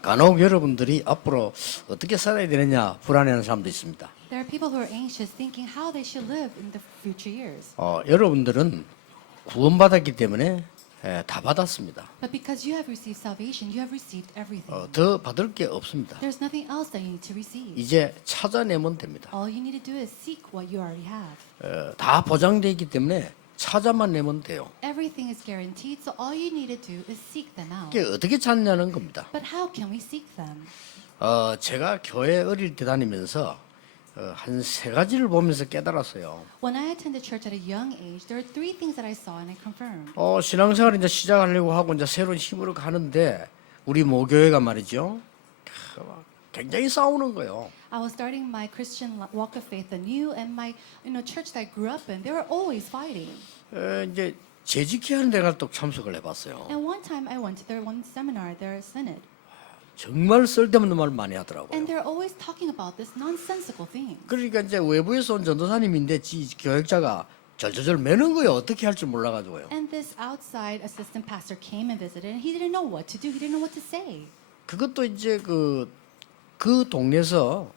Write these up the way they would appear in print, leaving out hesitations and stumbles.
간혹 여러분들이 앞으로 어떻게 살아야 되느냐 불안해하는 사람도 있습니다. There are people who are anxious thinking how they should live in the future years. 여러분들은 구원받았기 때문에 다 받았습니다. But because you have received salvation, you have received everything. 더 받을 게 없습니다. There's nothing else that you need to receive. 이제 찾아내면 됩니다. All you need to do is seek what you already have. 다 보장되어 있기 때문에 찾아만 내면 돼요. Everything is guaranteed, so all you need to do is seek them out. 이게 어떻게 찾냐는 겁니다. But how can we seek them? 제가 교회 어릴 때 다니면서 한 세 가지를 보면서 깨달았어요. When I attended church at a young age, there are three things that I saw and I confirmed. 신앙생활을 이제 시작하려고 하고 이제 새로운 힘으로 가는데 우리 모교회가 말이죠. 굉장히 싸우는 거예요. I was starting my Christian walk of faith anew, and my church that I grew up in, they were always fighting. 이제 재직회 하는 데가 또 참석을 해봤어요. And one time I went to their one seminar, their synod, 정말 쓸데없는 말 많이 하더라고요. and they're always talking about this nonsensical thing. 그러니까 이제 외부에서 온 전도사님인데 교역자가 절절절 매는 거예요. 어떻게 할 줄 몰라가지고요. And this outside assistant pastor came and visited, and he didn't know what to do. He didn't know what to say. 그것도 이제 그 동네에서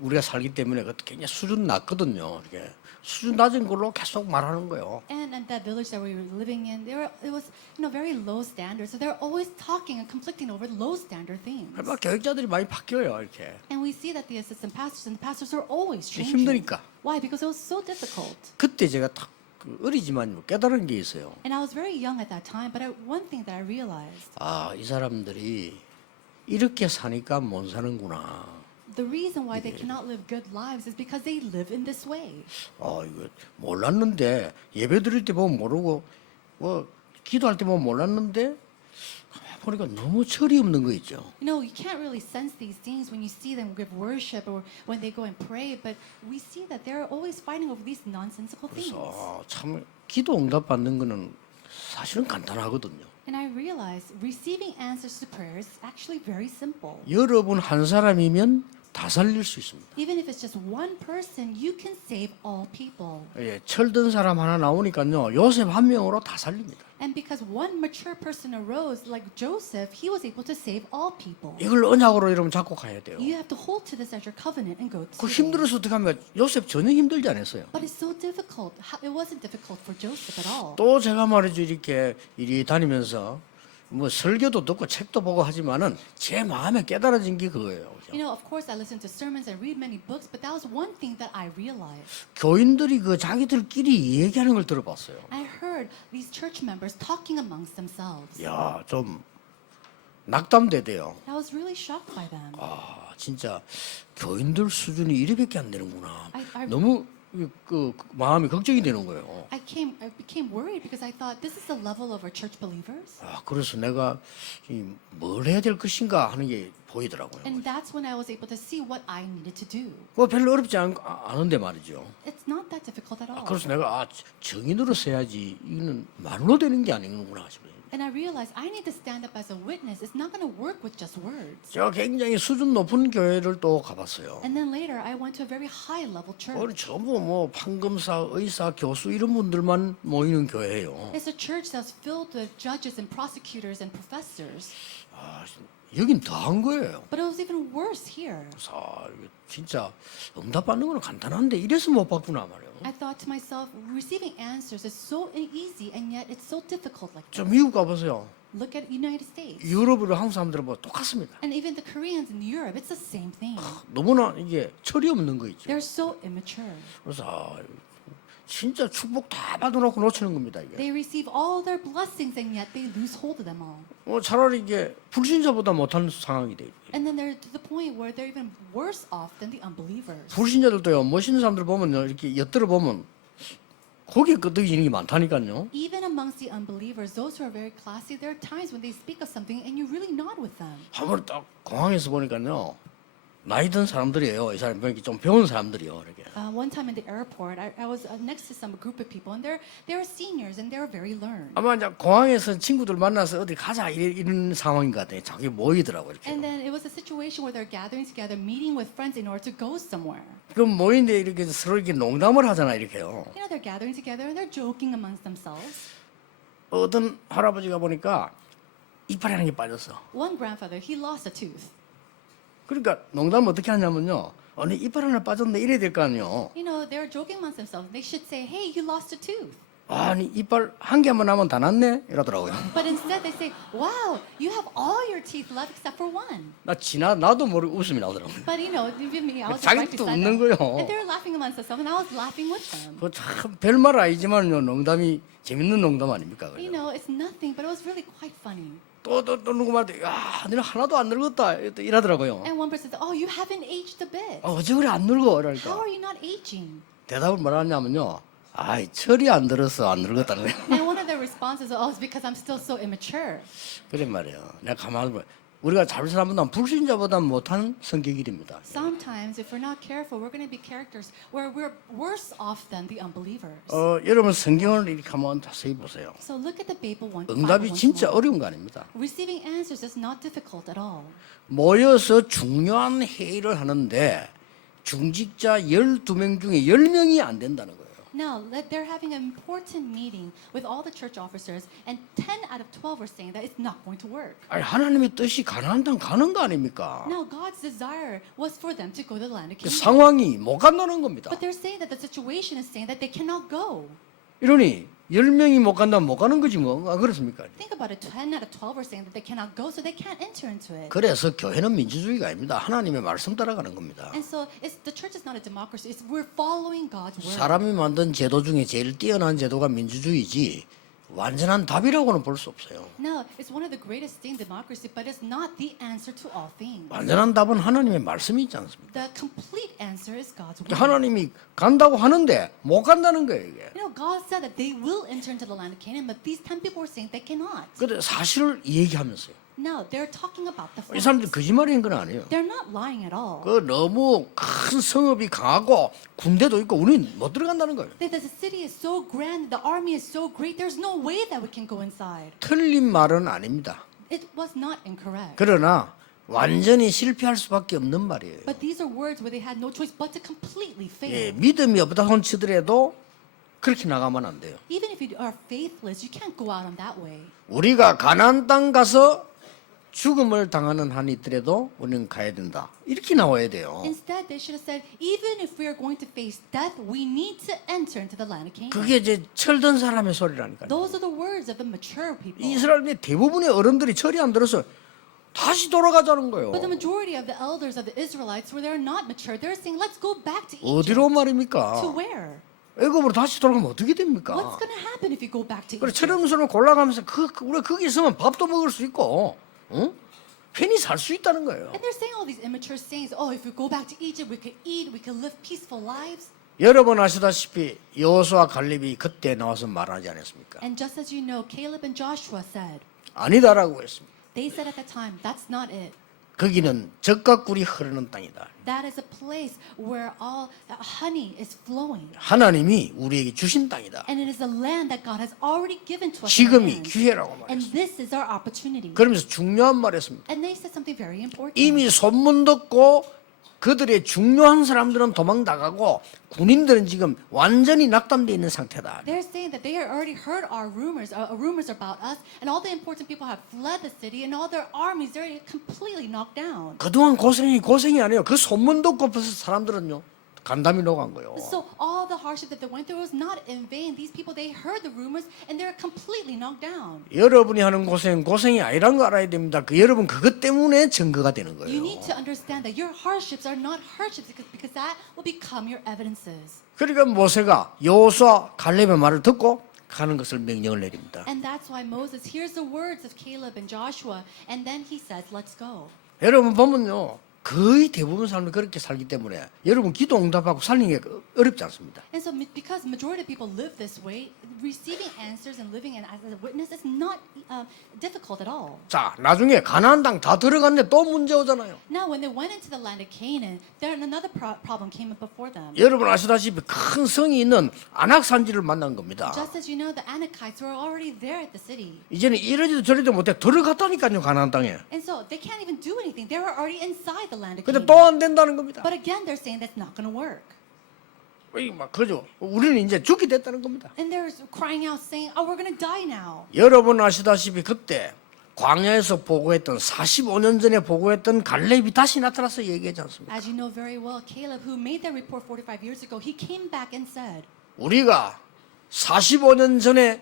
우리가 살기 때문에 그것도 굉장히 수준 낮거든요. 이렇게 수준 낮은 걸로 계속 말하는 거예요. And in that village that we were living in, it was very low standard. So they're always talking and conflicting over low standard things. 막 교육자들이 많이 바뀌어요. 이렇게 And we see that the assistant pastors and the pastors are always changing. 힘드니까. Why? Because it was so difficult. 그때 제가 딱 어리지만 깨달은 게 있어요. And I was very young at that time, but one thing that I realized, 이 사람들이 이렇게 사니까 못 사는구나. the reason why they cannot live good lives is because they live in this way. 이거 몰랐는데 예배 드릴 때 보면 모르고 기도할 때 보면 몰랐는데 보니까 너무 철이 없는 거 있죠. You can't really sense these things when you see them give worship or when they go and pray, but we see that they're always fighting over these nonsensical things. 그래서 참 기도 응답 받는 거는 사실은 간단하거든요. And I realized receiving answers to prayer is actually very simple. 여러분 한 사람이면 다 살릴 수 있습니다. Even if it's just one person, you can save all people. 철든 사람 하나 나오니까요. 요셉 한 명으로 다 살립니다. And because one mature person arose, like Joseph, he was able to save all people. 이걸 언약으로 여러분 잡고 가야 돼요. You have to hold to this as your covenant and go to it. 힘들어서 어떻게 하면 요셉 전혀 힘들지 않았어요. But it's so difficult. It wasn't difficult for Joseph at all. 또 제가 말이죠. 이렇게 이리 다니면서 설교도 듣고 책도 보고 하지만은 제 마음에 깨달아진 게 그거예요. Of course, I listened to sermons, I read many books, but that was one thing that I realized. 교인들이 자기들끼리 얘기하는 걸 들어봤어요. I heard these church members talking amongst themselves. 야, 좀 낙담되대요. I was really shocked by them. 진짜 교인들 수준이 이래밖에 안 되는구나. I- 너무 마음이 걱정이 되는 거예요. I became worried because I thought this is the level of our church believers. 그래서 내가 뭘 해야 될 것인가 하는 게 보이더라고요. And that's when I was able to see what I needed to do. 별로 어렵지 않은데 말이죠. It's not that difficult at all. 그래서 내가 정인으로 써야지 이거는 말로 되는 게 아니구나 싶어요. And I realized I need to stand up as a witness. It's not going to work with just words. 제가 굉장히 수준 높은 교회를 또 가봤어요. And then later I went to a very high level church. 전부 판검사, 의사, 교수 이런 분들만 모이는 교회예요. It's a church that's filled with judges and prosecutors and professors. 여긴 더한 거예요. But it was even worse here. 그래서 진짜 응답 받는 건 간단한데 이래서 못 받구나 말이에요. I thought to myself, receiving answers is so easy and yet it's so difficult like 저 this. 미국 가보세요. Look at United States. 유럽이나 한국 사람들은 똑같습니다. And even the Koreans in Europe, it's the same thing. 너무나 이게 철이 없는 거 있죠. They're so immature. 그래서 진짜 축복 다 받아놓고 놓치는 겁니다 이게. They receive all their blessings and yet they lose hold of them all. 차라리 이게 불신자보다 못한 상황이 돼요. And then they're to the point where they're even worse off than the unbelievers. 불신자들도요. 멋있는 사람들 보면요. 이렇게 엿들어 보면 거기에 끄덕이는 게 많다니까요. Even amongst the unbelievers, those who are very classy, there are times when they speak of something and you really nod with them. 한번 딱 공항에서 보니까요. 나이 든 사람들이에요. 이 사람이 좀 배운 사람들이요. 이렇게. One time in the airport, I was next to some group of people, and they were seniors and they were very learned. 아마 이제 공항에서 친구들 만나서 어디 가자 이런 상황인 것 같아요. 자기 모이더라고 이렇게. And then it was a situation where they're gathering together, meeting with friends in order to go somewhere. 그럼 모인데 이렇게 서로 이렇게 농담을 하잖아 이렇게요. They're gathering together and they're joking amongst themselves. 어떤 할아버지가 보니까 이빨에 하는 게 빠졌어. One grandfather, he lost a tooth. 그러니까 농담을 어떻게 하냐면요. 아니 이빨 하나 빠졌네 이래야 될 거 아니에요. You know, they're joking amongst themselves. They should say, hey, you lost a tooth. 아니 이빨 한 개만 남으면 다 났네 이러더라고요. But instead they say, wow, you have all your teeth left except for one. 나도 모르게 웃음이 나오더라고요. But you know, even me, I was 자기도 right beside 웃는 them. 거요. And they were laughing amongst themselves, and I was laughing with them. 그참 별말 아니지만요 농담이 재밌는 농담 아닙니까? You know, it's nothing, but it was really quite funny. 또 누구한테 야 너는 하나도 안 늙었다 이러더라고요. And one person said, oh, you haven't aged a bit. 어제 그래 안 늙어 How 이러니까 are you not aging? 대답을 뭐라냐면요. 아이 철이 안 들어서 안 늙었다는 거예요. And one of their responses, oh, it's because I'm still so immature. 그래 말이에요. 내가 가만히 보면 우리가 잘 살아보면 불신자보다 못한 성격이랍니다. Sometimes, if we're not careful, we're going to be characters where we're worse off than the unbelievers. 여러분 성경을 이렇게 한번 자세히 보세요. So look at the Bible one. 응답이 Bible once 진짜 more. 어려운 거 아닙니다. Receiving answers is not difficult at all. 모여서 중요한 회의를 하는데 중직자 12명 중에 10명이 안 된다는 거예요. Now, they're having an important meeting with all the church officers, and 10 out of 12 are saying that it's not going to work. 아니 하나님의 뜻이 가나안 땅 가는 거 아닙니까? Now, God's desire was for them to go to the land of 그 Canaan. 상황이 못 간다는 겁니다. But they're saying that the situation is saying that they cannot go. 이러니 10명이 못 간다면 못 가는 거지 뭐. 아, 그렇습니까? Think about it, 10 out of 12 are saying that they cannot go, so they can't enter into it. 그래서 교회는 민주주의가 아닙니다. 하나님의 말씀 따라가는 겁니다. And so the church is not a democracy, it's we're following God's word. 사람이 만든 제도 중에 제일 뛰어난 제도가 민주주의지 완전한 답이라고는 볼 수 없어요. No, it's one of the greatest things, democracy, but it's not the answer to all things. 완전한 답은 하나님의 말씀이 있지 않습니까? The complete answer is God's word. 하나님이 간다고 하는데 못 간다는 거예요 이게. You know, God said that they will enter into the land of Canaan, but these 10 people were saying they cannot. 근데 사실을 얘기하면서요. No, they're talking about the 이 facts. 사람들이 거짓말인 건 아니에요. They're not lying at all. 그 너무 큰 성읍이 강하고 군대도 있고 우리는 못 들어간다는 거예요. That the city is so grand, the army is so great, there's no way that we can go inside. 틀린 말은 아닙니다. It was not incorrect. 그러나 완전히 실패할 수밖에 없는 말이에요. But these are words where they had no choice but to completely 예, fail. 믿음이 없다 손치더라도 그렇게 나가면 안 돼요. Even if you are faithless, you can't go out on that way. 우리가 가나안 땅 가서 죽음을 당하는 한이 있더라도 우리는 가야 된다. 이렇게 나와야 돼요. Instead, they should have said, even if we are going to face death, we need to enter into the land of Canaan. 그게 이제 철든 사람의 소리라니까요. Those are the words of the mature people. 이스라엘의 대부분의 어른들이 철이 안 들어서 다시 돌아가자는 거예요. But the majority of the elders of the Israelites, where they're not mature, they're saying, let's go back to Egypt. 어디로 말입니까? To where? 애굽으로 다시 돌아가면 어떻게 What's 됩니까? going to happen if you go back to 그래 Egypt? 철음스러운 골라가면서 우리가 거기 있으면 밥도 먹을 수 있고, 응? 편히 살 수 있다는 거예요. And they're saying all these immature sayings. Oh, if we go back to Egypt, we could eat, we could live peaceful lives. 여러분 아시다시피 여호수아 갈렙이 그때 나와서 말하지 않았습니까? And just as you know, Caleb and Joshua said, 아니다라고 했습니다. they said at that time, that's not it. 거기는 젖과 꿀이 흐르는 땅이다. That is a place where all honey is flowing. 하나님이 우리에게 주신 땅이다. And it is a land that God has already given to us. in our 지금이 hands. 기회라고 And 말했습니다. this is our opportunity. 그러면서 중요한 말했습니다. And they said something very important. 이미 소문 듣고 그들의 중요한 사람들은 도망 나가고 군인들은 지금 완전히 낙담돼 있는 상태다. They're saying that they had already heard our rumors about us, and all the important people have fled the city, and all their armies, they're completely knocked down. 그동안 고생이 아니에요. 그 소문 듣고 벌써 사람들은요 간담이 녹은 거예요. So all the hardship that they went through was not in vain. These people, they heard the rumors, and they're completely knocked down. 여러분이 하는 고생이 아니란 거 알아야 됩니다. 여러분 그것 때문에 증거가 되는 You 거예요. need to understand that your hardships are not hardships because that will become your evidences. 그러니까 모세가 여호수아 갈렙의 말을 듣고 가는 것을 명령을 내립니다. And that's why Moses hears the words of Caleb and Joshua, and then he says, let's go. 여러분 보면요. 거의 대부분 사람들이 그렇게 살기 때문에 여러분 기도 응답하고 살리는 게 어렵지 않습니다. And so because majority of people live this way, receiving answers and living as a witness is not difficult at all. 자, 나중에 가나안 땅 다 들어갔는데 또 문제 오잖아요. Now, when they went into the land of Canaan, there another problem came up before them. 여러분 아시다시피 큰 성이 있는 안악산지를 만난 겁니다. Just as you know, the Anakites were already there at the city. 이제는 이러지도 저러지도 못해 들어갔다니까요 가나안 땅에. And so they can't even do anything. They were already inside the land of 근데 Canaan. 또 안 된다는 겁니다. But again, they're saying that's not going to work. 막 그죠? 우리는 이제 죽게 됐다는 겁니다. And they're crying out saying, oh, we're going to die now. 여러분 아시다시피 그때 광야에서 보고했던 45년 전에 보고했던 갈렙이 다시 나타나서 얘기하지 않습니까? As you know very well, Caleb, who made that report 45 years ago, he came back and said, 우리가 45년 전에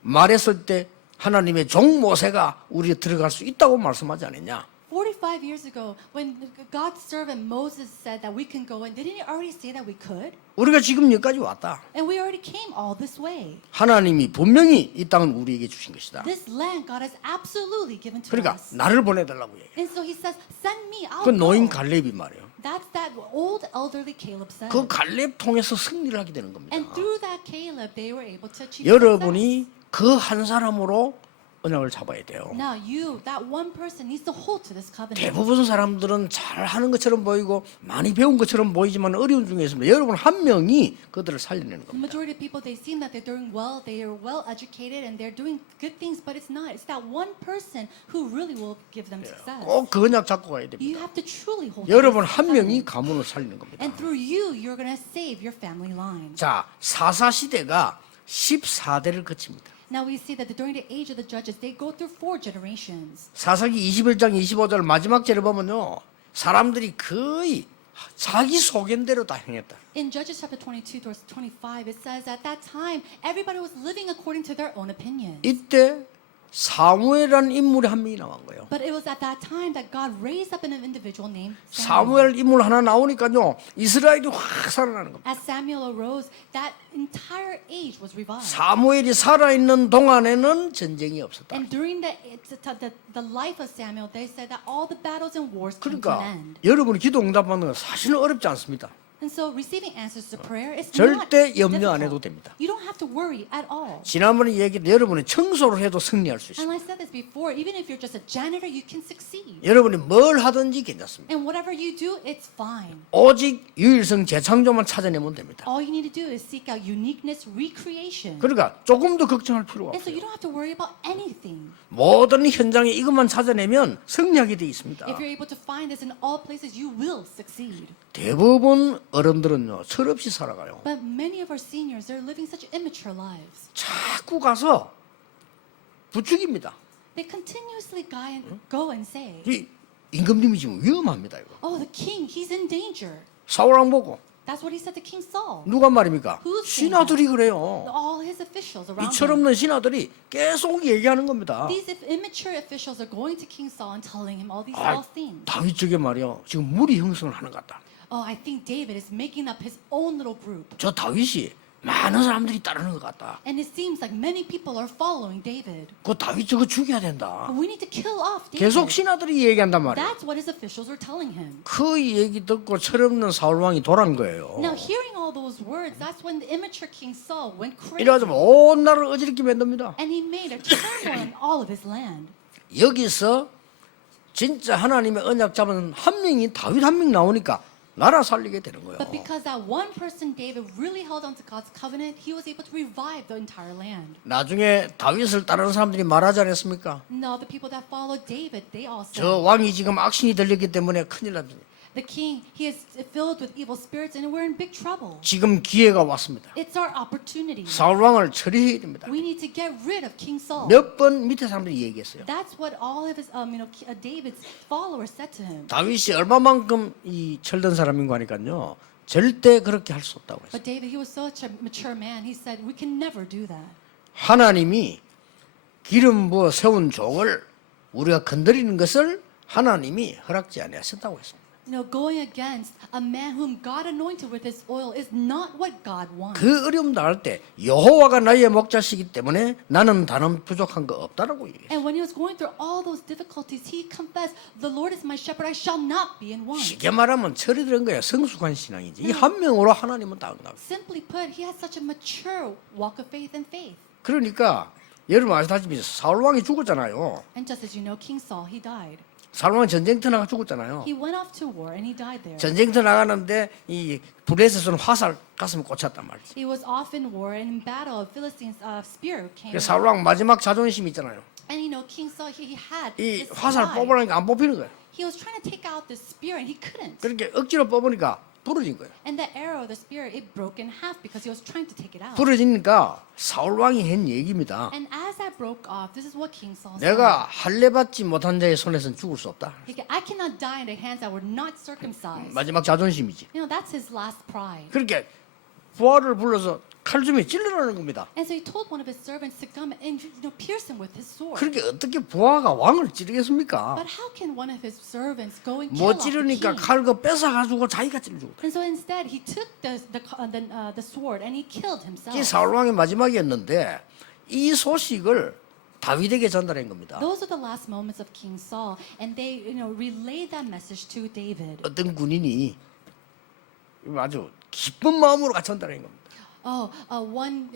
말했을 때 하나님의 종 모세가 우리가 들어갈 수 있다고 말씀하지 않았냐? 45 years ago, when God's servant Moses said that we can go in, didn't he already say that we could? 우리가 지금 여기까지 왔다. And we already came all this way. 하나님이 분명히 이 땅은 우리에게 주신 것이다. This land God has absolutely given to 그러니까 us. 나를 보내달라고 얘기해. And so he says, send me, I'll 그 노인 go. 갈렙이 말이에요. That's that old elderly Caleb said. 그 갈렙 통해서 승리를 하게 되는 겁니다. And through that Caleb, they were able to achieve success. 여러분이 그 한 사람으로 언약을 잡아야 돼요. Now you, that one person, needs to hold to this covenant. 대부분 사람들은 잘하는 것처럼 보이고 많이 배운 것처럼 보이지만 어려운 중에 있습니다. 여러분 한 명이 그들을 살려내는 The 겁니다. majority of people, they seem that they're doing well, they are well educated, and they're doing good things, but it's not. It's that one person who really will give them success. 꼭 그 언약 잡고 가야 You 됩니다. have to truly hold 여러분 to this 한 명이 covenant. 가문을 살리는 겁니다. And through you, you're going to save your family line. 자, 사사 시대가 14대를 거칩니다. Now we see that during the age of the judges, they go through 4 generations. 사사기 21장 25절 마지막 절을 보면요. 사람들이 거의 자기 소견대로 다 행했다. In Judges chapter 22, verse 25, it says at that time, everybody was living according to their own opinion. 이때 사무엘이라는 인물이 한 명이 나온 거예요. But it was at that time that God raised up an individual named Samuel. 사무엘 인물 하나 나오니까요. 이스라엘이 확 살아나는 겁니다. As Samuel arose, that entire age was revived. 사무엘이 살아있는 동안에는 전쟁이 없었다. And during the life of Samuel, they said that all the battles and wars came to 그러니까 an end. 여러분이 기도 응답받는 건 사실은 어렵지 않습니다. And so receiving answers to prayer is not 절대 염려 안 해도 difficult. 됩니다. You don't have to worry at all. 지난번에 얘기했던 여러분이 청소를 해도 승리할 수 And 있습니다. I said this before, even if you're just a janitor, you can succeed. 여러분이 뭘 하든지 괜찮습니다. And whatever you do, it's fine. 오직 유일성 재창조만 찾아내면 됩니다. All you need to do is seek out uniqueness, recreation. 그러니까 조금 더 걱정할 필요가 And so you 없어요. don't have to worry about anything. 모든 현장에 이것만 찾아내면 승리하게 돼 있습니다. If you're able to find this in all places, you will succeed. 대부분 어른들은요 철없이 살아가요. But many of our seniors, they're living such immature lives. 자꾸 가서 부추깁니다. They continuously go and say, 이 임금님이 지금 위험합니다. 이거 oh, the king, he's in danger. 사울왕 보고 That's what he said to King Saul. 누가 말입니까? Who's 신하들이 그래요. All his officials 이 around him. 철없는 신하들이 계속 얘기하는 겁니다. These immature officials are going to King Saul and telling him all these 아, false things. 다윗 쪽에 말이요 지금 무리 형성을 하는 것 같다. Oh, I think David is making up his own little group. 저 다윗이 많은 사람들이 따르는 것 같다. And it seems like many people are following David. 그 다윗 저거 죽여야 된다. But we need to kill off David. 계속 신하들이 얘기한단 말이에요. That's what his officials are telling him. 그 얘기 듣고 철없는 사울왕이 돌아간 거예요. Now, hearing all those words, that's when the immature King Saul went crazy. 이래가지고 온 나라를 어지럽게 만듭니다. And he made a turmoil in all of his land. 여기서 진짜 하나님의 언약 잡은 한 명이 다윗 한 명 나오니까 나라 살리게 되는 거예요. But because that one person, David, really held on to God's covenant, he was able to revive the entire land. 나중에 다윗을 따르는 사람들이 말하지 않았습니까? Now, the people that followed David, they all 저 said, 왕이 지금 악신이 들렸기 때문에 큰일 납니다. the king, he is filled with evil spirits and we're in big trouble. 지금 기회가 왔습니다. It's our opportunity. 사울 왕을 처리해야 됩니다. We need to get rid of King Saul. 몇 번 밑에 사람들이 얘기했어요. That's what all of his, David's followers said to him. 다윗이 얼마만큼 이 철든 사람인 거 하니까요. 절대 그렇게 할 수 없다고 했어요. But David, he was such a mature man. He said, we can never do that. 하나님이 기름 부어 세운 종을 우리가 건드리는 것을 하나님이 허락지 아니하셨다고 했습니다. Going against a man whom God anointed with his oil is not what God wants. 그 어려움 당할 때 여호와가 나의 목자시기 때문에 나는 다른 부족한 거 없다라고 얘기해요. And when he was going through all those difficulties, he confessed, the Lord is my shepherd, I shall not be in want. 쉽게 말하면 철이 들은 거야. 성숙한 신앙이지. 이 한 명으로 하나님은 다 응답해요. Simply put, he has such a mature walk of faith and faith. 그러니까 여러분 아시다시피 사울 왕이 죽었잖아요. And just as you know, King Saul, he died. 사울 왕 전쟁터 나가 죽었잖아요. He went off to war and he died there. 전쟁터 나가는데 이 불에서 쏜 화살 가슴에 꽂혔단 말이지. He was off in war and in battle, a Philistine spear came. 그래서 사울 왕 마지막 자존심 있잖아요. And King Saul, he had 이 this 화살 pride. 뽑으려니까 안 뽑히는 거예요. He was trying to take out the spear and he couldn't. 그렇게 억지로 뽑으니까 부러진 거예요. And the arrow of the spear, it broke in half because he was trying to take it out. 부러지니까 사울 왕이 한 얘기입니다. And as that broke off, this is what King Saul 내가 said. 할례 받지 못한 자의 손에서는 죽을 수 없다. I cannot die in the hands that were not circumcised. 마지막 자존심이지. You know, that's his last pride. 그렇게 부하를 불러서 칼춤에 찔러라는 겁니다. And so he told one of his servants to come and pierce him with his sword. 그렇게 어떻게 부하가 왕을 찌르겠습니까? But how can one of his servants go and kill 못 off the 찌르니까 king? 칼 그 뺏어가지고 자기가 찔러주고. And so instead, he took the sword and he killed himself. 이게 사울 왕의 마지막이었는데 이 소식을 다윗에게 전달한 겁니다. Those are the last moments of King Saul, and they, relayed that message to David. 어떤 군인이 아주 기쁜 마음으로 같이 전달한 겁니다. One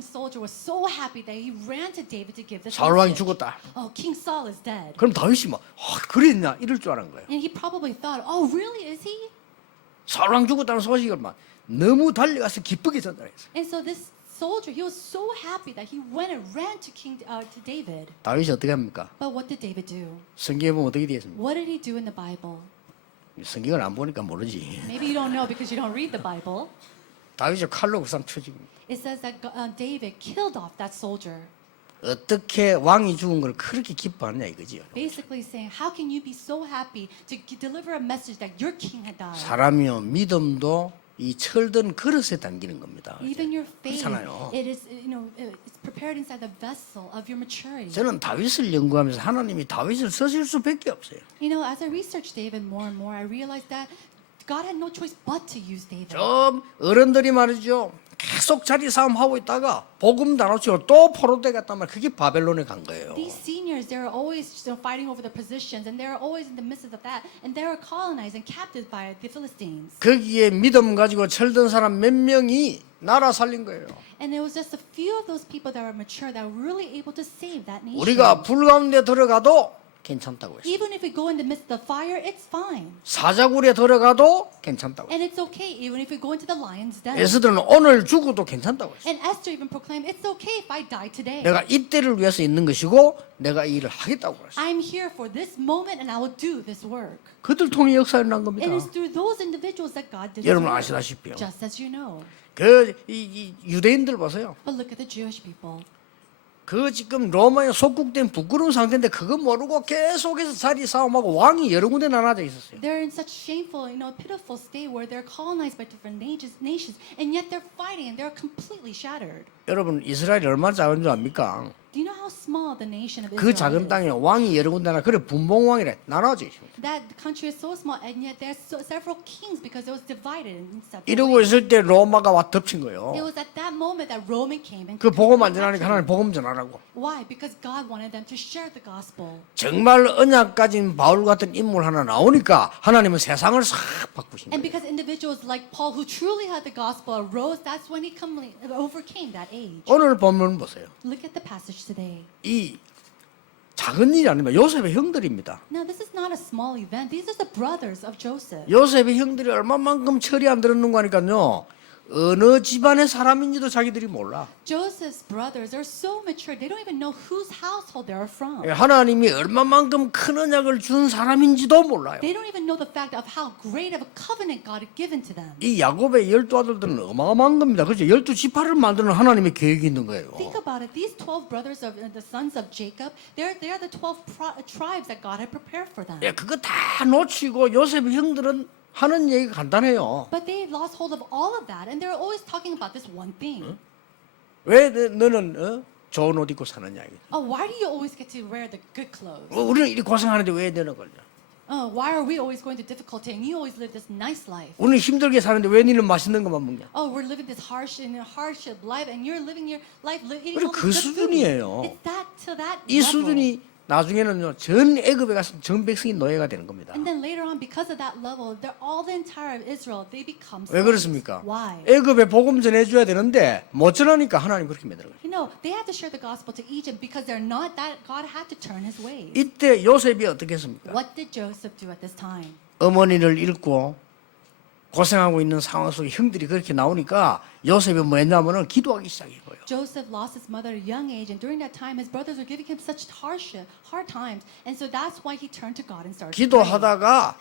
soldier was so happy that he ran to David to give this 사울 왕이 message. 죽었다. Oh, King Saul is dead. 그럼 다윗이 막 그랬냐 이럴 줄 아는 거예요. And he probably thought, oh, really, is he? 사울 왕 죽었다는 소식을 막 너무 달려가서 기쁘게 전달했어요. And so this soldier, he was so happy that he went and ran to to David. 다윗이 어떻게 합니까? But what did David do? 성경에 보면 어떻게 되어 있습니까? What did he do in the Bible? 성경을 안 보니까 모르지. Maybe you don't know because you don't read the Bible. 다윗이 칼로 그상 쳐집니다. It says that David killed off that soldier. 어떻게 왕이 죽은 걸 그렇게 기뻐하느냐 이거지요. Basically saying, how can you be so happy to deliver a message that your king had died? 사람이요 믿음도 이 철든 그릇에 담기는 겁니다. Even your faith, 그렇잖아요. it is, it's prepared inside the vessel of your maturity. 저는 다윗을 연구하면서 하나님이 다윗을 쓰실 수밖에 없어요. As I researched David more and more, I realized that God had no choice but to use David. 좀 어른들이 말이죠. 계속 자리 싸움 하고 있다가 복음 다 놓치고 또 포로돼 갔단 말이에요. 그게 바벨론에 간 거예요. These seniors, they're always fighting over the positions, and they're always in the midst of that, and they were colonized and captured by the Philistines. 거기에 믿음 가지고 철든 사람 몇 명이 나라 살린 거예요. And it was just a few of those people that were mature that were really able to save that nation. 우리가 불 가운데 들어가도 괜찮다고 했어요. Even if we go in the midst of the fire, it's fine. 사자굴에 들어가도 괜찮다고 했어요. And it's okay even if we go into the lion's den. 에스더는 오늘 죽어도 괜찮다고 했어요. And Esther even proclaimed, it's okay if I die today. 내가 이때를 위해서 있는 것이고 내가 이 일을 하겠다고 했어요. I'm here for this moment and I will do this work. 그들 통해 역사가 일어난 겁니다. And it's through those individuals that God did his 여러분 work. 아시다시피요. Just as you know. 이 유대인들 보세요. But look at the Jewish people. 그 지금 로마에 속국된 부끄러운 상태인데 그거 모르고 계속해서 자리 싸움하고 왕이 여러 군데 나눠져 있었어요. They're in such shameful, pitiful state where they're colonized by different nations, and yet they're fighting and they're completely shattered. 여러분 이스라엘이 얼마나 작은 줄 압니까? Do you know how small the nation of 그 Israel 작은 is? 땅에 왕이 여러 군데 나눠 그래 분봉왕이래 나눠져 있습니다. That country is so small, and yet there's several kings because it was divided in several 이러고 ways. 있을 때 로마가 와 덮친 It 거예요. was at that moment that Roman came and 그 복음 안 전하니까 하나님 복음 전하라고. Why? Because God wanted them to share the gospel. 정말 언약 가진 바울 같은 인물 하나 나오니까 하나님은 세상을 싹 바꾸신 And 거예요. because individuals like Paul, who truly had the gospel, arose, that's when he overcame that age. 오늘 본문 보세요. Look at the passage today. 이 작은 일이 아닙니다. 요셉의 형들입니다. Now, this is not a small event. These are the brothers of Joseph. 요셉의 형들이 얼마만큼 철이 안 들었는가 하니까요. 어느 집안의 사람인지도 자기들이 몰라. Joseph's brothers are so mature, they don't even know whose household they are from. 하나님이 얼마만큼 큰 언약을 준 사람인지도 몰라요. They don't even know the fact of how great of a covenant God had given to them. 이 야곱의 12 아들들은 어마어마한 겁니다. 그렇죠? 12지파를 만드는 하나님의 계획이 있는 거예요. Think about it. These 12 brothers of the sons of Jacob, they're the 12 tribes that God had prepared for them. 그거 다 놓치고 요셉의 형들은 하는 얘기가 간단해요. But they lost hold of all of that, and they're always talking about this one thing. 왜 너는 좋은 옷 입고 사느냐 이거. Oh, why do you always get to wear the good clothes? 우리는 이렇게 고생하는데 왜 너는 걸려? Oh, why are we always going to difficulty and you always live this nice life? 우리는 힘들게 사는데 왜 너는 맛있는 것만 먹냐? Oh, we're living this hardship life, and you're living your life eating 그리고 all 그 this good food. 수준이에요. It's that to that 이 level. 수준이 나중에는요 전 애굽에 가서 전 백성이 노예가 되는 겁니다. And then later on, because of that level, they're all the entire of Israel. They become 왜 slaves. 그렇습니까? Why? 애굽에 복음 전해줘야 되는데 못 전하니까 하나님 그렇게 만드는 거예요. They had to share the gospel to Egypt because they're not that. God had to turn His ways. 이때 요셉이 어떻게 했습니까? What did Joseph do at this time? 어머니를 잃고 고생하고 있는 상황 속에 형들이 그렇게 나오니까 요셉이 뭐 했냐면은 기도하기 시작한 거예요. Joseph lost his mother at a young age, and during that time, his brothers were giving him such hard times, and so that's why he turned to God and started praying. 기도하다가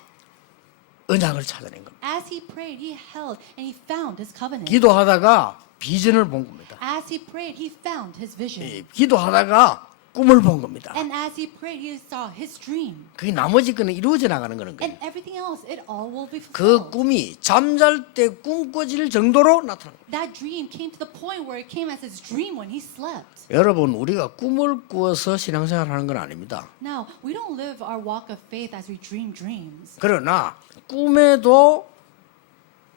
언약을 찾아낸 겁니다. As he prayed, he held and he found his covenant. 기도하다가 비전을 본 겁니다. As he prayed, he found his vision. 기도하다가 꿈을 본 겁니다. And as he prayed, he saw his dream. 그게 나머지 거는 이루어져 나가는 거는 거예요. And everything else, it all will be 그 fulfilled. 꿈이 잠잘 때 꿈꿔질 정도로 나타납니다. That dream came to the point where it came as his dream when he slept. 여러분, 우리가 꿈을 꾸어서 신앙생활 하는 건 아닙니다. Now, we don't live our walk of faith as we dream dreams. 그러나 꿈에도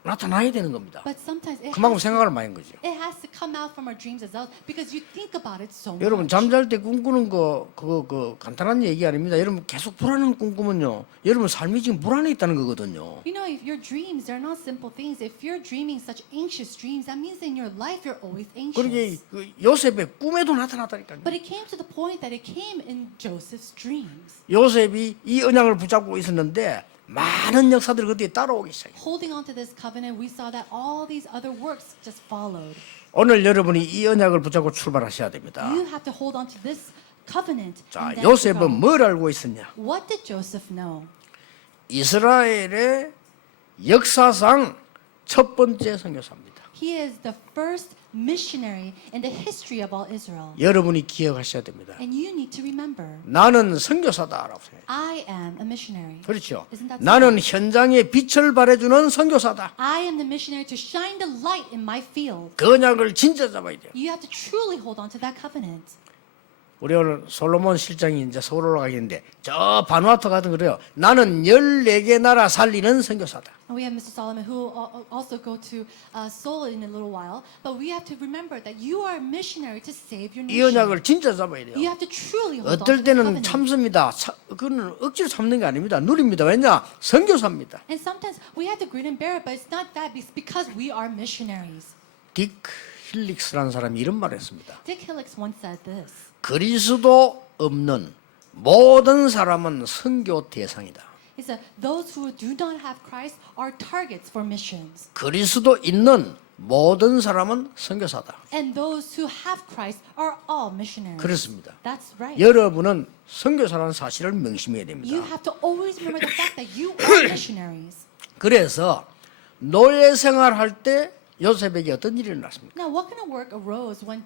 나타나야 되는 겁니다. But sometimes 그만큼 생각을 많이 한 거죠. it has to come out from our dreams as well because you think about it so much. 여러분, 잠잘 때 꿈꾸는 거 그거 간단한 얘기 아닙니다. 여러분 계속 불안한 꿈 꾸면요, 여러분 삶이 지금 불안해 있다는 거거든요. You know, if your dreams, they're not simple things. If you're dreaming such anxious dreams, that means in your life you're always 그러게 anxious. 그 요셉의 꿈에도 나타났다니까요. But it came to the point that it came in Joseph's dreams. 요셉이 이 언약을 붙잡고 있었는데 많은 역사들이 그때 따라오기 시작해요. Holding on to this covenant, we saw that all these other works just followed. 오늘 여러분이 이 언약을 붙잡고 출발하셔야 됩니다. You have to hold on to this covenant. 자, and then to 요셉은 go. 뭘 알고 있었냐? What did Joseph know? 이스라엘의 역사상 첫 번째 선교사입니다. He is the first missionary in the history of all Israel. 여러분이 기억하셔야 됩니다. And you need to remember, 나는 선교사다라고 생각해요. I am a missionary. 그렇죠. Isn't that so? 나는 현장에 빛을 발해주는 선교사다. I am the missionary to shine the light in my field. 그 언약을 진짜 잡아야 돼요. You have to truly hold on to that covenant. 우리 오늘 솔로몬 실장이 이제 서울 올라가겠는데 저 바누아투 같은 그래요. 나는 14개 나라 살리는 선교사다. And we have Mr. Solomon who will also go to Seoul in a little while. But we have to remember that you are a missionary to save your 이 nation. 언약을 진짜 잡아야 돼요. You have to truly hold on to 어떨 this 때는 covenant. 참습니다. 그거는 억지로 참는 게 아닙니다. 누립니다. 왜냐? 선교사입니다. And sometimes we have to grin and bear it, but it's not that. It's because we are missionaries. 딕 힐릭스라는 사람이 이런 말을 했습니다. Dick Hillix once said this. 그리스도 없는 모든 사람은 선교 대상이다. He said, those who do not have Christ are targets for missions. 그리스도 있는 모든 사람은 선교사다. And those who have Christ are all missionaries. 그렇습니다. That's right. 여러분은 선교사라는 사실을 명심해야 됩니다. You have to always remember the fact that you are missionaries. 그래서 노예 생활할 때 요셉에게 어떤 일이 일어났습니까? Now, what kind of work arose when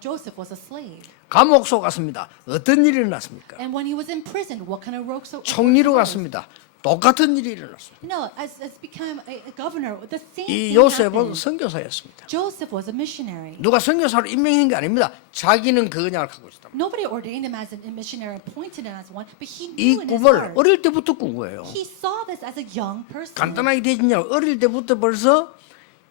Joseph was a slave? 감옥 속 갔습니다. 어떤 일이 일어났습니까? And when he was in prison, what kind of work 총리로 arose? 갔습니다. 똑같은 일이 일어났습니다. No, as become a governor, the same 이 thing 요셉은 happened. 선교사였습니다. Joseph was a missionary. 누가 선교사로 임명한 게 아닙니다. 자기는 그 언약을 갖고 있었다. Nobody ordained him as a missionary, appointed him as one, but he 이 knew in his 꿈을 heart. 어릴 때부터 꾼 거예요. He saw this as a young person. 간단하게 되지냐? 어릴 때부터 벌써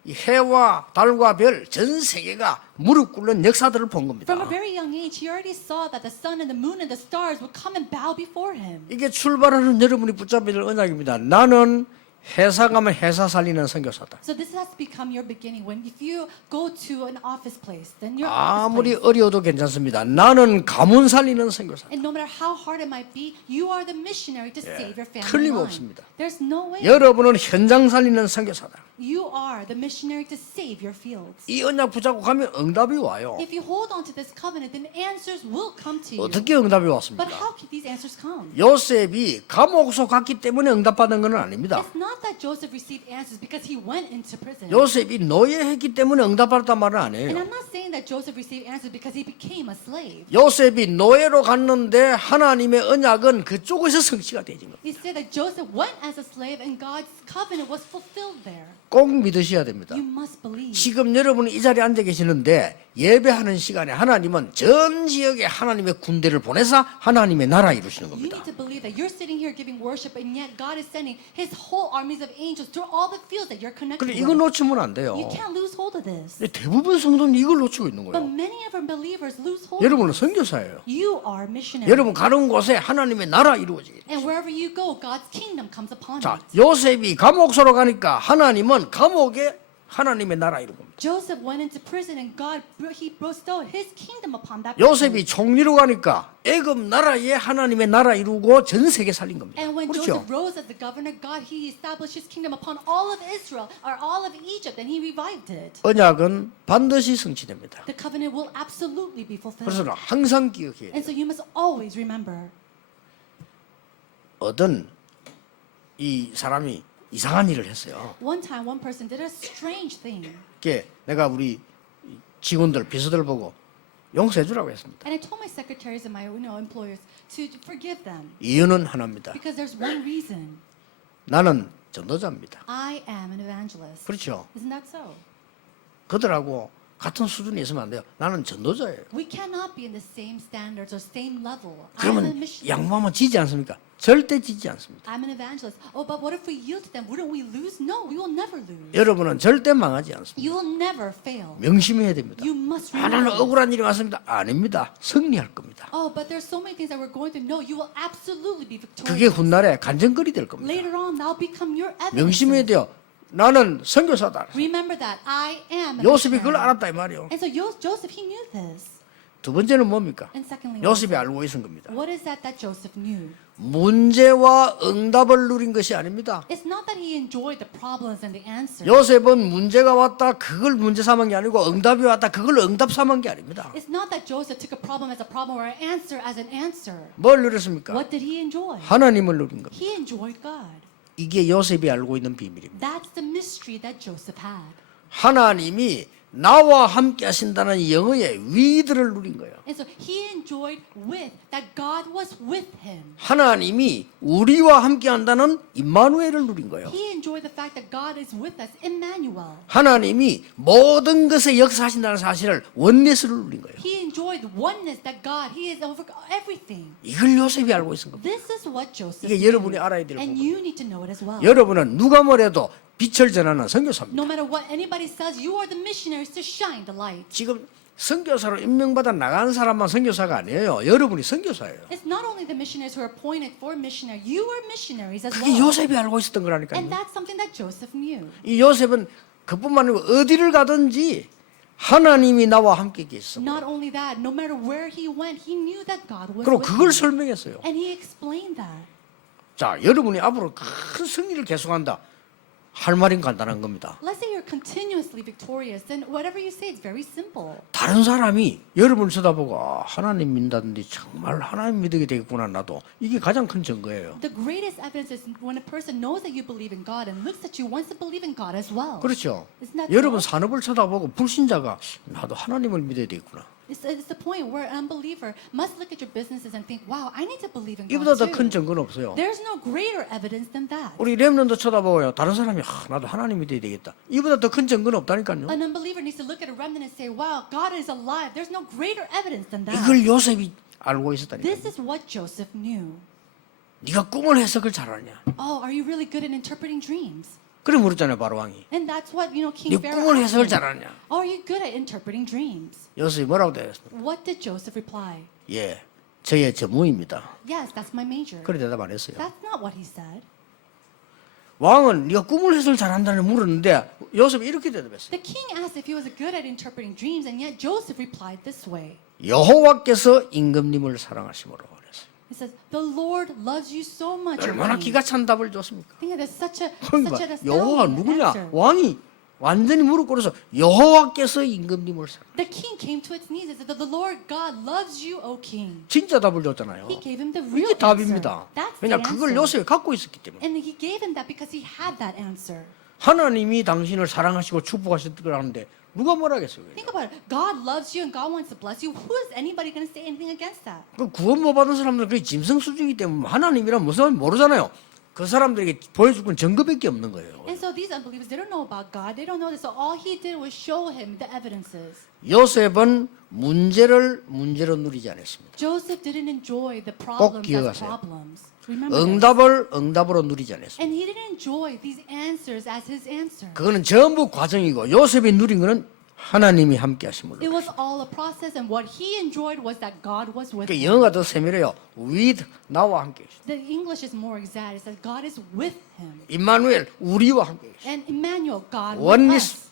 이 해와 달과 별 전 세계가 무릎 꿇는 역사들을 본 겁니다. From a very young age, he already saw that the sun and the moon and the stars would come and bow before him. 이게 출발하는 여러분이 붙잡아야 될 언약입니다. 나는 회사 가면 회사 살리는 선교사다. So this has to become your beginning. When if you go to an office place, then your 아무리 office place, 어려워도 괜찮습니다. 나는 가문 살리는 선교사다. and no matter how hard it might be, you are the missionary to save your family 틀림없습니다. line. There's no way. 여러분은 현장 살리는 선교사다. You are the missionary to save your fields. 이 언약 붙잡고 가면 응답이 와요. If you hold on to this covenant, then answers will come to you. 어떻게 응답이 But 왔습니까? how can these answers come? 요셉이 감옥 속 갔기 때문에 응답받은 건 아닙니다. It's not that Joseph received answers because he went into prison. 요셉이 노예했기 때문에 응답받았단 말은 And 아니에요. I'm not saying that Joseph received answers because he became a slave. 요셉이 노예로 갔는데 하나님의 언약은 그쪽에서 성취가 되진 겁니다. He said that Joseph went as a slave and God's covenant was fulfilled there. 꼭 믿으셔야 됩니다. You must believe. 지금 여러분이 이 자리에 앉아 계시는데 예배하는 시간에 하나님은 전 지역에 하나님의 군대를 보내서 하나님의 나라 이루시는 You 겁니다. need to believe that you're sitting here giving worship and yet God is sending His whole armies of angels through all the fields that you're connected 그래 with. 이거 놓치면 안 돼요. You can't lose hold of this. 근데 대부분 성도는 이걸 놓치고 있는 But 거예요. many of our believers lose hold of 여러분은 this. 선교사예요. You are missionaries. 여러분 가는 곳에 하나님의 나라 이루어지게. And wherever you go, God's kingdom comes upon 자, it. 요셉이 감옥소로 가니까 하나님은 감옥에 하나님의 나라 이루고 겁니다. Joseph went into prison and He bestowed His kingdom upon that 요셉이 prison. 총리로 가니까 애굽 나라에 하나님의 나라 이루고 전 세계 살린 겁니다. And when 그렇죠? Joseph rose as the governor, He established His kingdom upon all of Israel, or all of Egypt, and He revived it. 언약은 반드시 성취됩니다. The covenant will absolutely be fulfilled. 그래서 항상 기억해야 돼요. And so you must always remember. 어떤 이 사람이 이상한 일을 했어요. One time, one person did a strange thing. 그게 내가 우리 직원들 비서들 보고 용서해 주라고 했습니다. And I told my secretaries and my employers to forgive them. 이유는 하나입니다. Because there's one reason. 나는 전도자입니다. I am an evangelist. 그렇죠. Isn't that so? 그들하고 같은 수준에 있으면 안 돼요. 나는 전도자예요. We cannot be in the same standards or same level. I'm a 그러면 missionary. 양보하면 지지 않습니까? 절대 지지 않습니다. I'm an evangelist. Oh, but what if we yield to them? Wouldn't we lose? No, we will never lose. 여러분은 절대 망하지 않습니다. You will never fail. 명심해야 됩니다. You must 하나는 remember. 억울한 일이 왔습니다. 아닙니다. 승리할 겁니다. Oh, but there's so many things that we're going through. No, you will absolutely be 그게 victorious. 훗날에 간증거리 될 겁니다. Later on, that'll become your 명심해야 evidence. 돼요. 나는 선교사다. Remember that I am a 요셉이 그걸 missionary. 알았다 이 말이에요. And so Joseph, he knew this. 두 번째는 뭡니까? And secondly, 요셉이 알고 있은 겁니다. what is that Joseph knew? 문제와 응답을 누린 것이 아닙니다. It's not that he enjoyed the problems and the answers. 요셉은 문제가 왔다 그걸 문제 삼은 게 아니고 응답이 왔다 그걸 응답 삼은 게 아닙니다. It's not that Joseph took a problem as a problem or an answer as an answer. 뭘 누렸습니까? What did he enjoy? 하나님을 누린 겁니다. He enjoyed God. 이게 요셉이 알고 있는 비밀입니다. That's the mystery that Joseph had. 하나님이 나와 함께 하신다는 영어의 위드를 누린 거예요. And so he enjoyed with that God was with him. 하나님이 우리와 함께 한다는 임마누엘을 누린 거예요. He enjoyed the fact that God is with us, Emmanuel. 하나님이 모든 것에 역사하신다는 사실을 원네스를 누린 거예요. He enjoyed oneness that God, he is over everything. 이걸 요셉이 알고 있는 겁니다. This is what Joseph 이게 knew. 여러분이 알아야 될 And 부분. you need to know it as well. 여러분은 누가 뭐래도 빛을 전하는 선교사입니다. No matter what anybody says, you are the missionaries to shine the light. 지금 선교사로 임명받아 나간 사람만 선교사가 아니에요. 여러분이 선교사예요. It's not only the missionaries who are appointed for missionary, you are missionaries as 그게 well. 요셉이 알고 있었던 거라니까요. And that's something that Joseph knew. 이 요셉은 그뿐만 아니고 어디를 가든지 하나님이 나와 함께 계셨어. Not only that, no matter where he went, he knew that God was 그리고 with 그걸 him. 설명했어요. And he explained that. 자, 여러분이 앞으로 큰 승리를 계속한다. 할 말은 간단한 겁니다. Let's say you're continuously victorious, then whatever you say is very simple. 다른 사람이 여러분을 쳐다보고 아, 하나님 믿는다는데 정말 하나님 믿게 되겠구나 나도. 이게 가장 큰 증거예요. The greatest evidence is when a person knows that you believe in God and looks at you, wants to believe in God as well. 그렇죠. Isn't that 여러분 so? 산업을 쳐다보고 불신자가 나도 하나님을 믿어야 되겠구나. It's the point where an unbeliever must look at your businesses and think, wow, I need to believe in 이보다 God 더 큰 too. 증거는 없어요. There's no greater evidence than that. 우리 렘넌트 쳐다보고요. 다른 사람이 나도 하나님 믿어야 되겠다. 이보다 더 큰 증거는 없다니까요. An unbeliever needs to look at a remnant and say, wow, God is alive. There's no greater evidence than that. 이걸 요셉이 알고 있었다니까. This is what Joseph knew. 네가 꿈을 해석을 잘하냐? Oh, are you really good at interpreting dreams? 그래 물었잖아요, 바로 왕이. And that's what, 네 King Pharaoh 꿈을 asked 해석을 him. 잘하냐? Are you good at interpreting dreams? 요셉이 뭐라고 대답했습니까? What did Joseph reply? 예, 저의 전무입니다. Yes, that's my major. 그래 대답 안 했어요. That's not what he said. 왕은 네가 꿈을 해석을 잘한다는 물었는데 요셉이 이렇게 대답했어요. The king asked if he was good at interpreting dreams, and yet Joseph replied this way. 여호와께서 임금님을 사랑하심으로 그랬어요. He says, "The Lord loves you so much." O 얼마나 king." 기가 찬 답을 줬습니까? I think that's such 그러니까 an 여호와 astounding 누구냐? answer. 왕이 완전히 무릎 꿇어서 여호와께서 임금님을 사랑. The king came to its knees and said, "The Lord God loves you, O king." 진짜 답을 줬잖아요. He gave him the real 이게 답입니다. answer. That's the 왜냐 그걸 answer. 요셉이 갖고 있었기 때문에. And he gave him that because he had that answer. 하나님이 당신을 사랑하시고 축복하실 거라는데 누가 뭐라 하겠어요? Think about it. God loves you and God wants to bless you. Who is anybody going to say anything against that? 그 구원 못 받은 사람들은 그게 짐승 수준이기 때문에 하나님이란 무슨 말인지 모르잖아요. 그 사람들에게 보여줄 건 증거밖에 없는 거예요. And so these unbelievers, they don't know about God. They don't know this. So all he did was show him the evidences. 요셉은 문제로 누리지 않았습니다. Joseph didn't enjoy the problems as 기억하세요. problems. Remember this. 응답으로 누리지 않았습니다. And he didn't enjoy these answers as his answer. 그거는 전부 과정이고 요셉이 누린 거는 하나님이 함께 하심으로. It was all a process, and what he enjoyed was that God was with 그 him. 영어가 더 세밀해요. with 나와 함께 계시. The English is more exact. It says God is with him. 임마누엘 우리와 함께 계시. And Emmanuel, God with 원리스 us.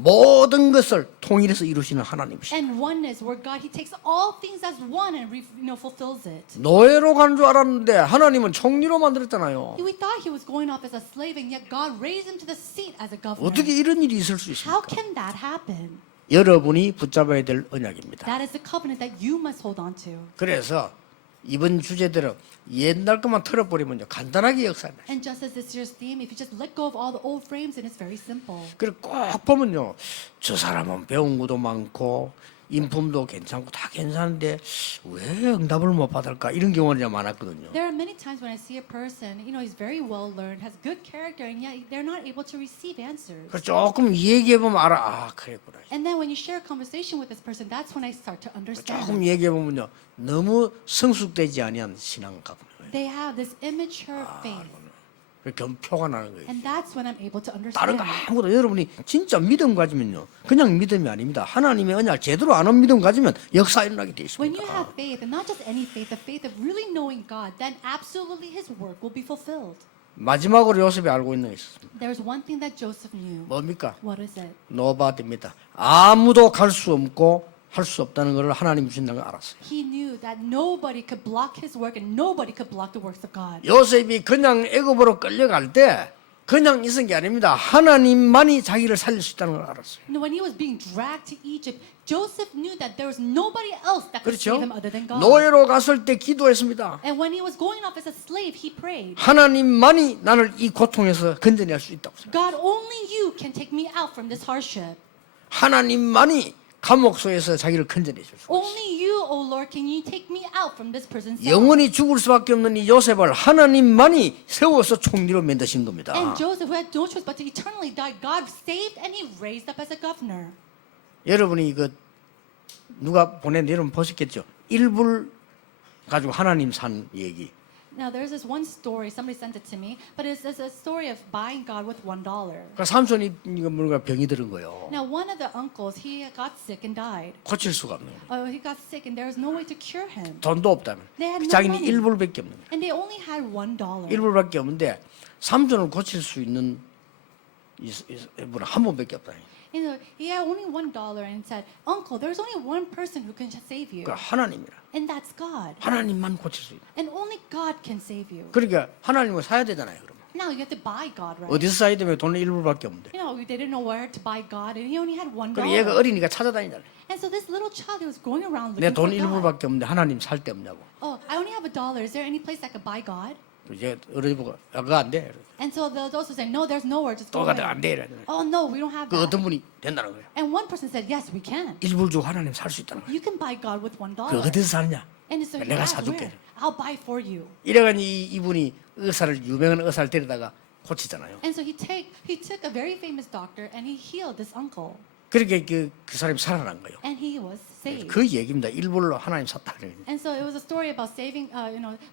모든 것을 통일해서 이루시는 하나님이시. And oneness, where God, he takes all things as one and fulfills it. 노예로 간 줄 알았는데 하나님은 총리로 만들었잖아요. We thought he was going off as a slave, and yet God raised him to the seat as a governor. 어떻게 이런 일이 있을 수 How 있습니까? can that happen? 여러분이 붙잡아야 될 언약입니다. That is the covenant that you must hold on to. 그래서 이번 주제대로 옛날 것만 털어버리면요 간단하게 역사나. And just as this year's theme, if you just let go of all the old frames, then it's very simple. 그리고 꼭 보면요 저 사람은 배운 것도 많고 인품도 괜찮고 다 괜찮은데 왜 응답을 못 받을까 이런 경우는 좀 많았거든요. There are many times when I see a person, he's very well learned, has good character, and yet they're not able to receive answers. 그래서 조금 얘기해 보면 알아. 아 그랬구나. And then when you share a conversation with this person, that's when I start to 조금 understand. 얘기해 보면요 너무 성숙되지 아니한 신앙가 보네요. They have this immature faith, 견표가 나는 거예요. and that's when I'm able to 다른 understand. 거 아무것도 여러분이 진짜 믿음 가지면요 그냥 믿음이 아닙니다. 하나님의 언약 제대로 아는 믿음 가지면 역사 일어나게 돼 When you 있습니다. have faith, and not just any faith, the faith of really knowing God, then absolutely His work will be fulfilled. 마지막으로 요셉이 알고 있는 게 있었습니다. There's one thing that Joseph knew. 뭡니까? What is it? 노바드입니다. 아무도 갈 수 없고 할 수 없다는 것을 하나님 주신다는 걸 알았어요. He knew that nobody could block His work and nobody could block the works of God. 요셉이 그냥 애굽으로 끌려갈 때 그냥 있은 게 아닙니다. 하나님만이 자기를 살릴 수 있다는 걸 알았어요. When he was being dragged to Egypt, Joseph knew that there was nobody else that could 그렇죠? save him other than God. 노예로 갔을 때 기도했습니다. And when he was going off as a slave, he prayed, 하나님만이 나를 이 고통에서 건져낼 수 있다고 생각해요. God, only you can take me out from this hardship. 하나님만이 감옥소에서 자기를 건져내 줄 수 있어요. Only you, O Lord, can you take me out from this prison cell. 영원히 죽을 수밖에 없는 이 요셉을 하나님만이 세워서 총리로 만드신 겁니다. And Joseph, who had no choice but to eternally die, God saved and he raised up as a governor. 여러분이 이거 누가 보낸 여러분 보셨겠죠? 일불 가지고 하나님 산 얘기. Now, there's this one story, somebody sent it to me, but it's a story of buying God with $1. 그러니까 삼손이 이거 뭔가 병이 들은 거예요. Now, one of the uncles, he got sick and died. 고칠 수가 없는 거예요. He got sick and there was no way to cure him. 돈도 없다면. They had no 자기는 money. 일불밖에 없는 거예요. And they only had $1. 일불밖에 없는데 삼손을 고칠 수 있는 분은 한 분밖에 없다. He had only $1 and said, Uncle, there's only one person who can save you. 그러니까 하나님이라. And that's God. 하나님만 고칠 수 있다. And only God can save you. 그러니까 하나님을 사야 되잖아요. 그러면 Now, you have to buy God, right? 어디서 사야 되면 돈은 일불밖에 없는데. They didn't know where to buy God, and he only had $1. 그리고 얘가 어리니까 찾아다니잖아요. And so this little child, he was going around 내 looking 돈 for God. 일불밖에 없는데 하나님 살 데 없냐고. Oh, I only have $1. Is there any place I could buy God? 이제 어른이 보고 그거 안 돼. And so those who say, no, there's nowhere, just 또 go 가다 away. 안 돼. 이러잖아요. Oh, no, we don't have 그 that. 어떤 분이 된다는 거예요. And one person said, yes, we can. 일불 주고 하나님 살 수 있다는 거예요. You can buy God with $1. 그 어디서 사느냐? And so he 내가 asked, 사줄게. where? I'll buy for you. 이래가지고 이분이 유명한 의사를 데려다가 고치잖아요. And so he took a very famous doctor and he healed this uncle. 그렇게 그 사람이 살아난 거예요. And he was saved. 그 얘기입니다. 일불로 하나님 샀다. And so it was a story about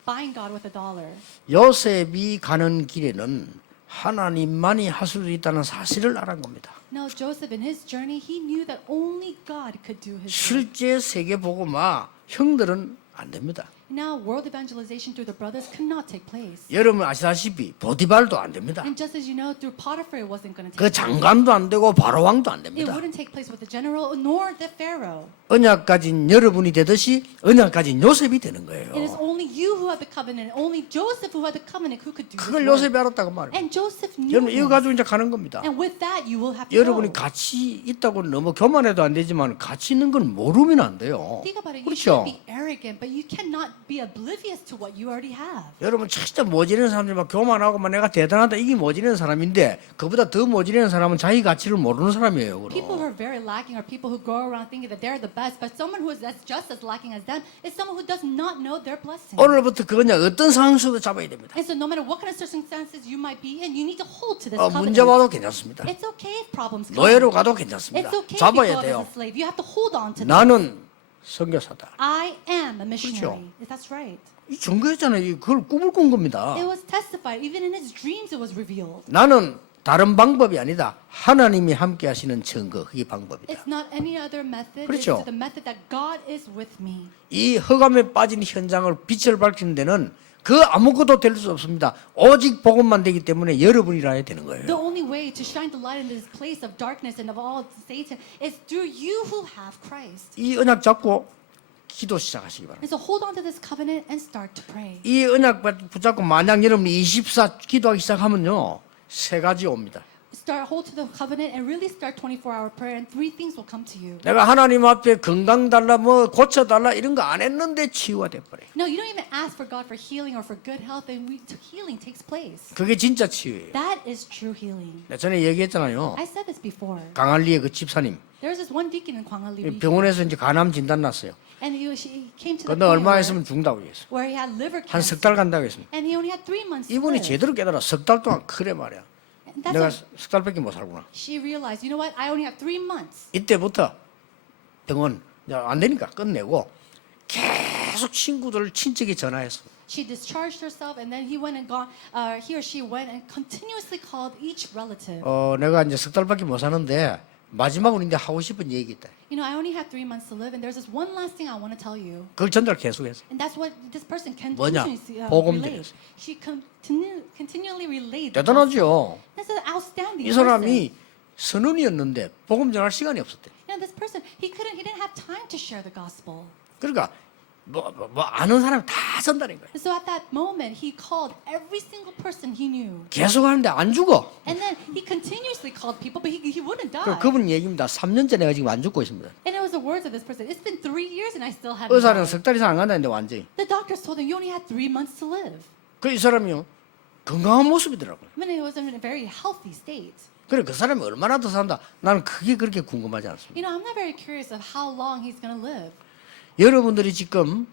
buying God with $1. 요셉이 가는 길에는 하나님만이 할 수 있다는 사실을 알은 겁니다. Now Joseph in his journey, he knew that only God could do his work. 실제 세계 복음화 형들은 안 됩니다. Now world evangelization through the brothers could not take place. 여러분 아시다시피 보디발도 안 됩니다. And just as you know, through Potiphar it wasn't going to 그 take place. 장관도 안 되고 바로왕도 안 It 됩니다. wouldn't take place with the general nor the pharaoh. 언약 가진 여러분이 되듯이 언약 가진 요셉이 되는 거예요. It is only you who have the covenant, only Joseph who had the covenant who could do this 그걸 work. 요셉이 알았다고 말해요. And Joseph knew 여러분 이거 this. 가지고 이제 가는 겁니다. And with that you will have to 여러분이 go. 가치 있다고 너무 교만해도 안 되지만 가치 있는 건 모르면 안 돼요. Think about it. You 그렇죠? shouldn't be arrogant, but you cannot be oblivious to what you already have. 여러분 진짜 모지는 사람들 막 교만하고 막 내가 대단하다 이게 모지는 사람인데 그보다 더 모지는 사람은 자기 가치를 모르는 사람이에요. People 그럼. who are very lacking are people who go around thinking that they're the best, but someone who is just as lacking as them is someone who does not know their blessing. 오늘부터 그거냐 어떤 상황 속도 잡아야 됩니다. And so no matter what kind of circumstances you might be in, you need to hold to this 문제 covenant. 봐도 괜찮습니다. It's okay if problems come. 노예로 가도 괜찮습니다. It's okay if you 잡아야 go out 돼요. as a slave. You have to hold on to this. 나는 선교사다. I am a missionary. 그렇죠. That's right. 이 증거했잖아요. 그걸 꿈을 꾼 겁니다. It was testified. Even in his dreams it was revealed. 나는 다른 방법이 아니다. 하나님이 함께 하시는 증거, 그게 방법이다. It's not any other method. 그렇죠. It's the method that God is with me. 이 허감에 빠진 현장을 빛을 밝히는 데는 그 아무것도 될 수 없습니다. 오직 복음만 되기 때문에 여러분이라 해야 되는 거예요. The only way to shine the light in this place of darkness and of all Satan is through you who have Christ. 이 언약 잡고 기도 시작하시기 바랍니다. And so hold on to this covenant and start to pray. 이 언약 붙잡고 만약 여러분이 24 기도하기 시작하면요. 세 가지 옵니다. start hold to the covenant and really start 24-hour prayer, and three things will come to you. 내가 하나님 앞에 건강 달라 뭐 고쳐 달라 이런 거 안 했는데 치유가 돼 버려. No, you don't even ask for God for healing or for good health, and healing takes place. 그게 진짜 치유예요. That is true healing. 내가 전에 얘기했잖아요. I said this before. 강할리의 그 집사님 There was this one deacon in Gwangalli 병원에서 이제 간암 진단 났어요. and he came to the 근데 point 얼마 where, 있으면 죽는다고 했어요. where he had liver 한 cancer, 석 달 간다고 했습니다. and he only had 3 months to 이분이 live. 제대로 깨달아 석 달 동안 그래 말이야. And that's 내가 what 석 달밖에 못 살구나. she realized. You know what? I only have 3 months. 이때부터 병원 이제 안 되니까 끝내고 계속 친구들 친척이 전화해서 She discharged herself, and then he went and got. He or she went and continuously called each relative. 내가 이제 석 달밖에 못 사는데 마지막으로 이제 하고 싶은 얘기 있다. You know, I only have 3 months to live, and there's this one last thing I want to tell you, 그걸 전달 계속해서. and that's what this person 뭐냐? continuously 복음 relayed. 전했어. She continually relayed. the gospel. 대단하죠. That's an outstanding 이 사람이 선언이었는데 복음 전할 시간이 없었대. person. You know, this person, he didn't have time to share the gospel. 그러니까 뭐 아는 사람 다 전달인 거예요. And so at that moment, he called every single person he knew. 계속 하는데 안 죽어. And then he continuously called people, but he wouldn't die. 그분 얘기입니다. 3년째 내가 지금 안 죽고 있습니다. And it was the words of this person. It's been 3 years and I still haven't 의사는 died. 석 달 이상 안 간다는데 완전히. The doctors told him you only had 3 months to live. 이 사람이요 건강한 모습이더라고요. I mean, he was in a very healthy state. 그래 그 사람이 얼마나 더 산다. 나는 그게 그렇게 궁금하지 않습니다. You know, I'm not very curious of how long he's going to live. 여러분들이 지금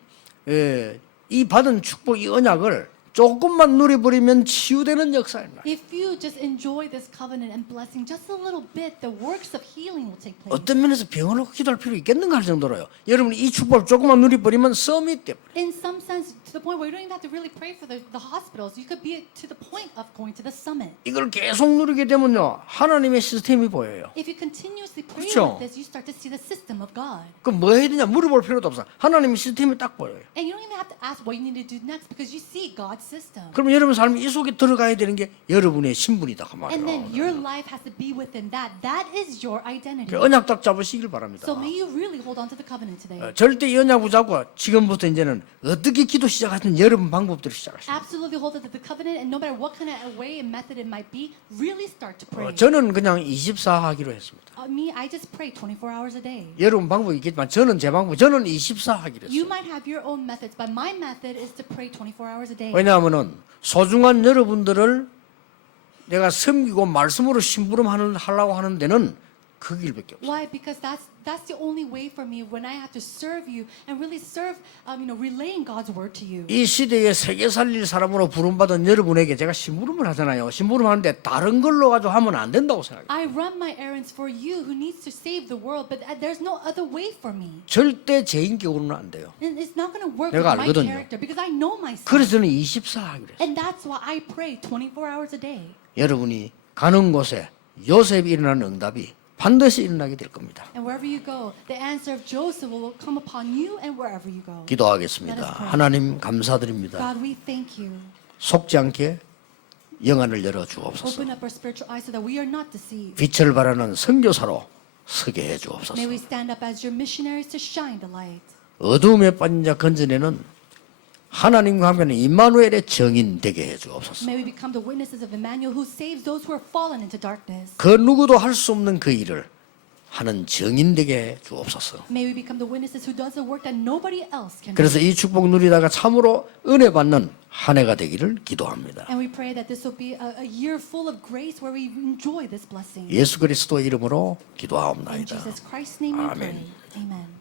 이 받은 축복, 이 언약을 조금만 누려버리면 치유되는 역사입니다. If you just enjoy this covenant and blessing just a little bit, the works of healing will take place. 어떤 면에서 병원을 기도할 필요 있겠는가 할 정도로요. 여러분이 이 축복을 조금만 누려버리면 썸이 돼. In some sense, to the point where you don't even have to really pray for the hospitals. You could be to the point of going to the summit. 이걸 계속 누리게 되면요. 하나님의 시스템이 보여요. If you continuously pray 그렇죠. with this, you start to see the system of God. 그럼 뭐 해야 되냐 물어볼 필요도 없어. 하나님의 시스템이 딱 보여요. And you don't even have to ask what you need to do next because you see God's system. 그럼 여러분 삶이 이 속에 들어가야 되는 게 여러분의 신분이다 그 And then 말이에요. your life has to be within that. That is your identity. 그 언약 딱 잡으시길 바랍니다. So may you really hold on to the covenant today. 절대 이 언약 붙잡고 지금부터 이제는 어떻게 기도 시작하든 여러분 방법대로 시작하시죠. Absolutely hold on to the covenant, and no matter what kind of way and method it might be, really start to pray. 저는 그냥 24 하기로 했습니다. Me, I just pray 24 hours a day. 여러분 방법이 있겠지만 저는 제 방법, 저는 24 하기로 You 했어요. might have your own methods, but my method is to pray 24 hours a day. 왜냐하면은 소중한 여러분들을 내가 섬기고 말씀으로 심부름하려고 하는 데는 그 길밖에 없어요. Why? Because that's the only way for me when I have to serve you and really serve, relaying God's word to you. 이 시대에 세계 살릴 사람으로 부름받은 여러분에게 제가 심부름을 하잖아요. 심부름하는데 다른 걸로 가지고 하면 안 된다고 생각해요. I run my errands for you who needs to save the world, but there's no other way for me. 절대 제 인격으로는 안 돼요. And it's not going to work 내가 with my 알거든요. character because I know myself. 그래서 저는 24 하기로 했어요. And that's why I pray 24 hours a day. 여러분이 가는 곳에 요셉이 일어나는 응답이 반드시 일어나게 될 겁니다. And wherever you go, the answer of Joseph will come upon you and wherever you go. 기도하겠습니다. 하나님 감사드립니다. God, we thank you. 속지 않게 영안을 열어 주옵소서. Open up our spiritual eyes so that we are not deceived. 빛을 발하는 선교사로 서게 해 주옵소서. May we stand up as your missionaries to shine the light. 어두움에 빠진 자 건져내는 하나님과 함께하는 임마누엘의 정인 되게 해 주옵소서. May we become the witnesses of Emmanuel who saves those who are fallen into darkness. 그 누구도 할 수 없는 그 일을 하는 정인 되게 해 주옵소서. May we become the witnesses who does the work that nobody else can do. 그래서 이 축복 누리다가 참으로 은혜 받는 한 해가 되기를 기도합니다. And we pray that this will be a year full of grace where we enjoy this blessing. 예수 그리스도 이름으로 In 기도하옵나이다. Jesus Christ's name we pray. 아멘. Amen.